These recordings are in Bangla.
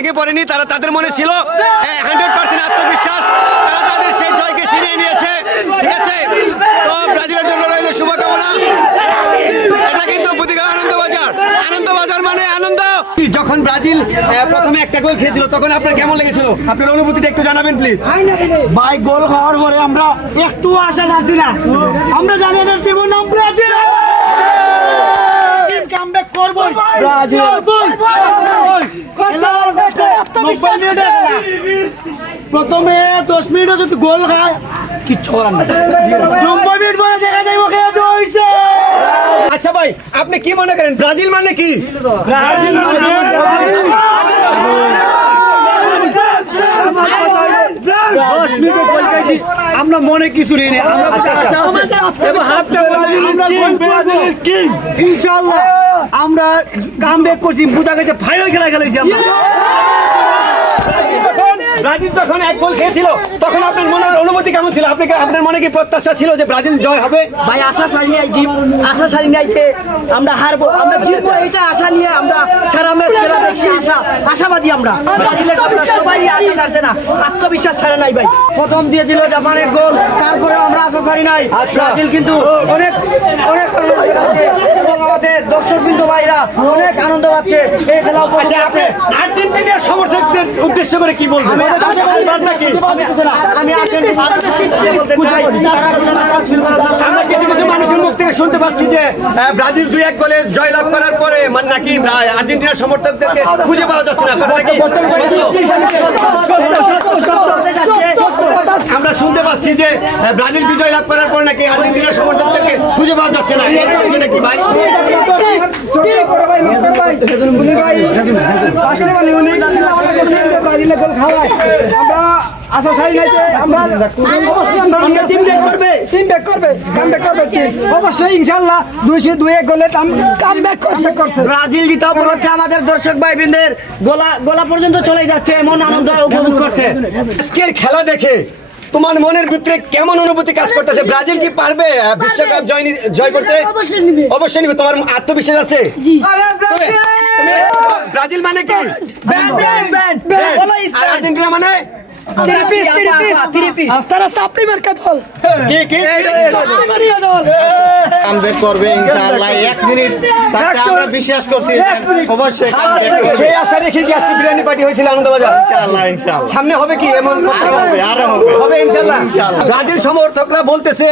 ভেঙে পড়েনি, তারা তাদের মনে ছিল 100% আত্মবিশ্বাস, তারা তাদের সেই জয়কে ছিনিয়ে নিয়েছে। ঠিক আছে, তো ব্রাজিলের জন্য রইল শুভকামনা। এটা কিন্তু বুদিগাঁও আনন্দবাজার, আনন্দবাজার মানে আনন্দ। যখন ব্রাজিল প্রথমে একটা গোল খেয়েছিল তখন আপনার কেমন লেগেছিল, আপনার অনুভূতিটা একটু জানাবেন প্লিজ। ভাই গোল খাওয়ার পরে আমরা একটু আশা যাচ্ছি না, আমরা জানি এদের টিমের নাম ব্রাজিল, কামব্যাক করবো ব্রাজিল। প্রথমে 10 মিনিটও যদি গোল খায় কিচ্ছু করার না, 90 মিনিট পরে দেখা যায় ওকে হয়েছে। আচ্ছা ভাই, আপনি কি মনে করেন ব্রাজিল মানে কি? ব্রাজিল আমরা মনে কিছু নেই, ইনশাআল্লাহ আমরা কামব্যাক করছি, বুঝা গেছে ফাইনাল খেলা খেলেছি আমরা। ব্রাজিল যখন এক গোল খেয়েছিল তখন আপনার মনের অনুভূতি কেমন ছিল? আপনার মনে কি প্রত্যাশা ছিল যে ব্রাজিল জয় হবে? ভাই আশা ছাড়ি নাই, আশা ছাড়ি নাই যে আমরা হারবো, আমরা জিতবো, এটা আশা নিয়ে আমরা সারা ম্যাচ খেলা দেখছি, আশাবাদী আমরা। ব্রাজিলের সবাই আশা ছাড়ছে না, আত্মবিশ্বাস ছাড়ে নাই ভাই। প্রথম দিয়েছিল জাপানের গোল, তারপরে আমরা আশা ছাড়ি নাই। ব্রাজিল কিন্তু অনেক অনেক এবং আমাদের দর্শক কিন্তু ভাইরা অনেক আনন্দ পাচ্ছে এই খেলা। আচ্ছা, আপনি আর্জেন্টিনার সমর্থকদের উদ্দেশ্য করে কি বলবেন? আমি আমরা কিছু কিছু মানুষের মুখ থেকে শুনতে পাচ্ছি যে ব্রাজিল 2-1 গোলে জয়লাভ করার পরে নাকি আর্জেন্টিনার সমর্থকদেরকে খুঁজে পাওয়া যাচ্ছে না, কথাটা কি আমরা শুনতে পাচ্ছি যে ব্রাজিল বিজয় লাভ করার পর নাকি আর্জেন্টিনার সমর্থকদেরকে খুঁজে পাওয়া যাচ্ছে না, এটা কি ভাই? আশা ছাড়ি নাই যে আমরা টিম ব্যাক করবে অবশ্যই ইনশাআল্লাহ 2-1 গোলে কামব্যাক করছে। ব্রাজিল জিতা উপলক্ষে আমাদের দর্শক ভাইদের গোলা পর্যন্ত চলে যাচ্ছে, এমন আনন্দ উপভোগ করছে। আজকের খেলা দেখে তোমার মনের ভিতরে কেমন অনুভূতি কাজ করতেছে? ব্রাজিল কি পারবে বিশ্বকাপ জয় করতে? অবশ্যই নিবে। তোমার আত্মবিশ্বাস আছে? ব্রাজিল মানে কি? আর আর্জেন্টিনা মানে তারা সাপ্লিমেন্ট দল, কামব্যাক করবে ইনশাআল্লাহ। 1 মিনিট তাতে আমরা বিশ্বাস করছি অবশ্যই সেই আশা রেখে কি আজকে বিরিয়ানি পার্টি হয়েছিল আনন্দবাজার। ইনশাআল্লাহ সামনে হবে কি এমন হবে ইনশাআল্লাহ। ব্রাজিল সমর্থকরা বলতেছে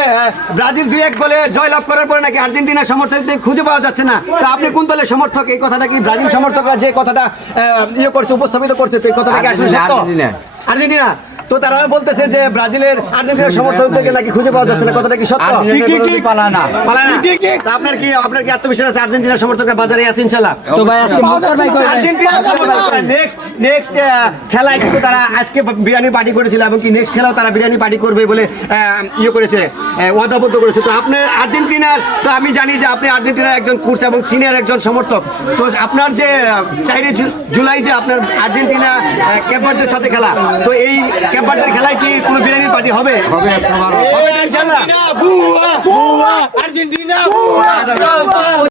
ব্রাজিল 2-1 গোলে জয়লাভ করার পরে নাকি আর্জেন্টিনার সমর্থকদের খুঁজে পাওয়া যাচ্ছে না। তো আপনি কোন দলের সমর্থক? এই কথাটা কি ব্রাজিল সমর্থকরা যে কথাটা করছে, উপস্থাপিত করছে, তো এই কথাটা কি আসলে সত্য? আর্জেন্টিনা তো তারা বলতেছে যে ব্রাজিলের আর্জেন্টিনার সমর্থকদেরকে নাকি খুঁজে পাওয়া যাচ্ছে না, কথাটা কি সত্য? পালায় না। আপনার কি আত্মবিশ্বাস আছে আর্জেন্টিনার সমর্থকরা বাজারে আছে ইনশাআল্লাহ? তো ভাই আজকে আর্জেন্টিনার সমর্থকরা নেক্সট খেলায় কিন্তু তারা আজকে বিরিয়ানি পার্টি করেছিল এবং কি নেক্সট খেলাও তারা বিরিয়ানি পার্টি করবে বলে করেছে, ওয়াদাবদ্ধ করেছে। তো আপনার আর্জেন্টিনার, তো আমি জানি যে আপনি আর্জেন্টিনার একজন কোচ এবং সিনিয়র একজন সমর্থক। তো আপনার যে 4 জুলাই যে আপনার আর্জেন্টিনা কেপ ভার্দের সাথে খেলা, তো এই কেপ ভার্দের খেলায় কি কোনো বিরিয়ানি পার্টি হবে? ইনশাআল্লাহ। আর্জেন্টিনা